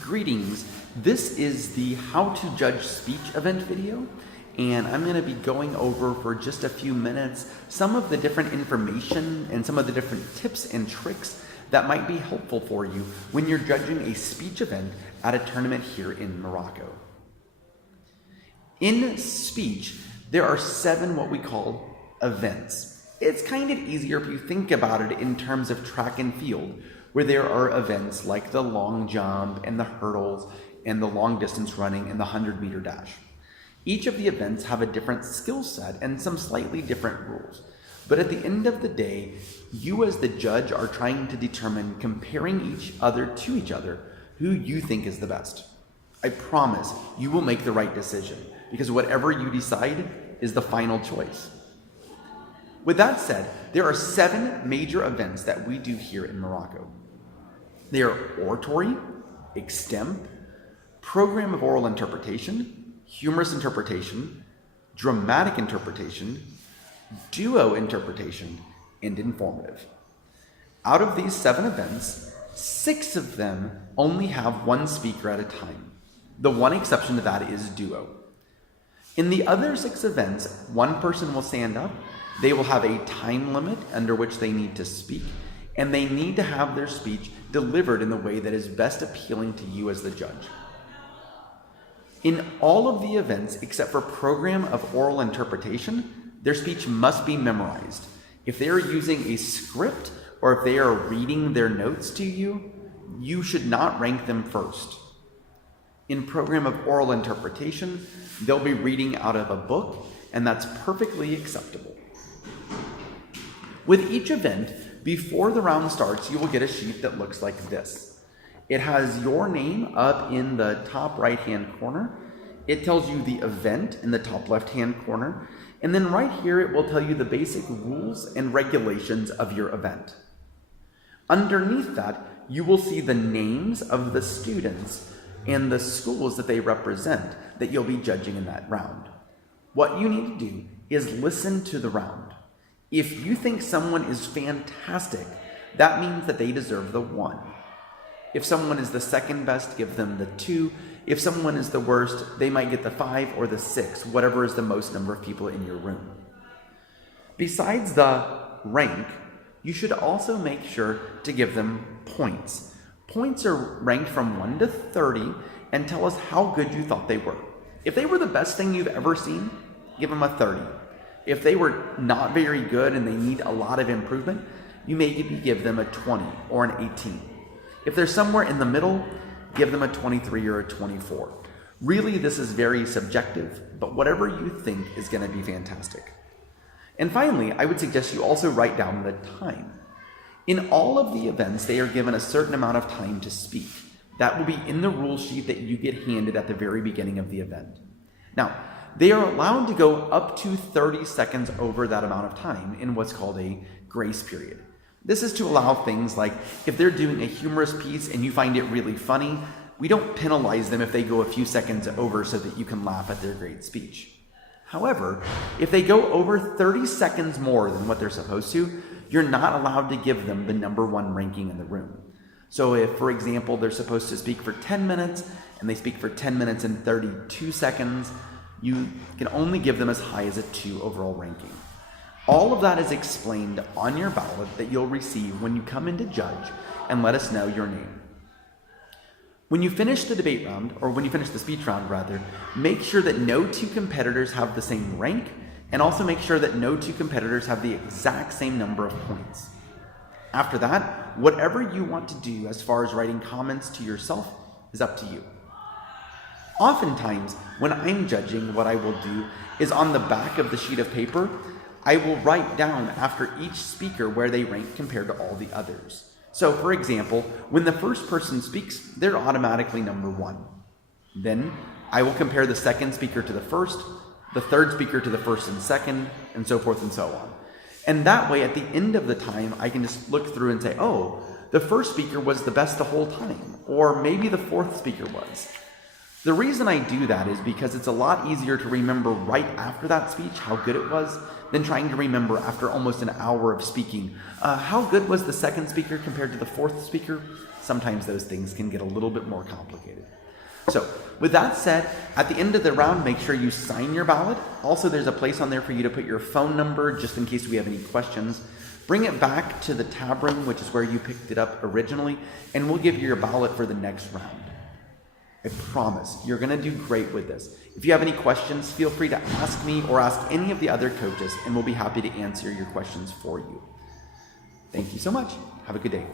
Greetings. This is the How to Judge Speech event video, and I'm going to be going over for just a few minutes some of the different information and some of the different tips and tricks that might be helpful for you when you're judging a speech event at a tournament here in Morocco. In speech, there are 7 what we call events. It's kind of easier if you think about it in terms of track and field, where there are events like the long jump and the hurdles and the long distance running and the 100-meter dash. Each of the events have a different skill set and some slightly different rules. But at the end of the day, you as the judge are trying to determine, comparing each other to each other, who you think is the best. I promise you will make the right decision, because whatever you decide is the final choice. With that said, there are 7 major events that we do here in Morocco. They are oratory, extemp, program of oral interpretation, humorous interpretation, dramatic interpretation, duo interpretation, and informative. Out of these 7 events, 6 of them only have one speaker at a time. The one exception to that is duo. In the other 6 events, one person will stand up, they will have a time limit under which they need to speak, and they need to have their speech delivered in the way that is best appealing to you as the judge. In all of the events, except for program of oral interpretation, their speech must be memorized. If they are using a script or if they are reading their notes to you, you should not rank them first. In program of oral interpretation, they'll be reading out of a book, and that's perfectly acceptable. With each event, before the round starts, you will get a sheet that looks like this. It has your name up in the top right-hand corner. It tells you the event in the top left-hand corner. And then right here, it will tell you the basic rules and regulations of your event. Underneath that, you will see the names of the students and the schools that they represent that you'll be judging in that round. What you need to do is listen to the round. If you think someone is fantastic, that means that they deserve the 1. If someone is the second best, give them the 2. If someone is the worst, they might get the 5 or the 6, whatever is the most number of people in your room. Besides the rank, you should also make sure to give them points. Points are ranked from 1 to 30 and tell us how good you thought they were. If they were the best thing you've ever seen, give them a 30. If they were not very good and they need a lot of improvement, you may give them a 20 or an 18. If they're somewhere in the middle, give them a 23 or a 24. Really, this is very subjective, but whatever you think is going to be fantastic. And finally, I would suggest you also write down the time. In all of the events, they are given a certain amount of time to speak. That will be in the rule sheet that you get handed at the very beginning of the event. Now, they are allowed to go up to 30 seconds over that amount of time in what's called a grace period. This is to allow things like, if they're doing a humorous piece and you find it really funny, we don't penalize them if they go a few seconds over so that you can laugh at their great speech. However, if they go over 30 seconds more than what they're supposed to, you're not allowed to give them the number 1 ranking in the room. So if, for example, they're supposed to speak for 10 minutes and they speak for 10 minutes and 32 seconds, you can only give them as high as a 2 overall ranking. All of that is explained on your ballot that you'll receive when you come in to judge and let us know your name. When you finish the debate round, or when you finish the speech round rather, make sure that no 2 competitors have the same rank, and also make sure that no 2 competitors have the exact same number of points. After that, whatever you want to do as far as writing comments to yourself is up to you. Oftentimes, when I'm judging, what I will do is on the back of the sheet of paper, I will write down after each speaker where they rank compared to all the others. So, for example, when the first person speaks, they're automatically number 1. Then, I will compare the second speaker to the first, the third speaker to the first and second, and so forth and so on. And that way, at the end of the time, I can just look through and say, oh, the first speaker was the best the whole time, or maybe the 4th speaker was. The reason I do that is because it's a lot easier to remember right after that speech how good it was than trying to remember after almost an hour of speaking. How good was the second speaker compared to the 4th speaker? sometimes those things can get a little bit more complicated. So with that said, at the end of the round, make sure you sign your ballot. Also, there's a place on there for you to put your phone number just in case we have any questions. Bring it back to the tab room, which is where you picked it up originally, and we'll give you your ballot for the next round. I promise you're going to do great with this. If you have any questions, feel free to ask me or ask any of the other coaches, and we'll be happy to answer your questions for you. Thank you so much. Have a good day.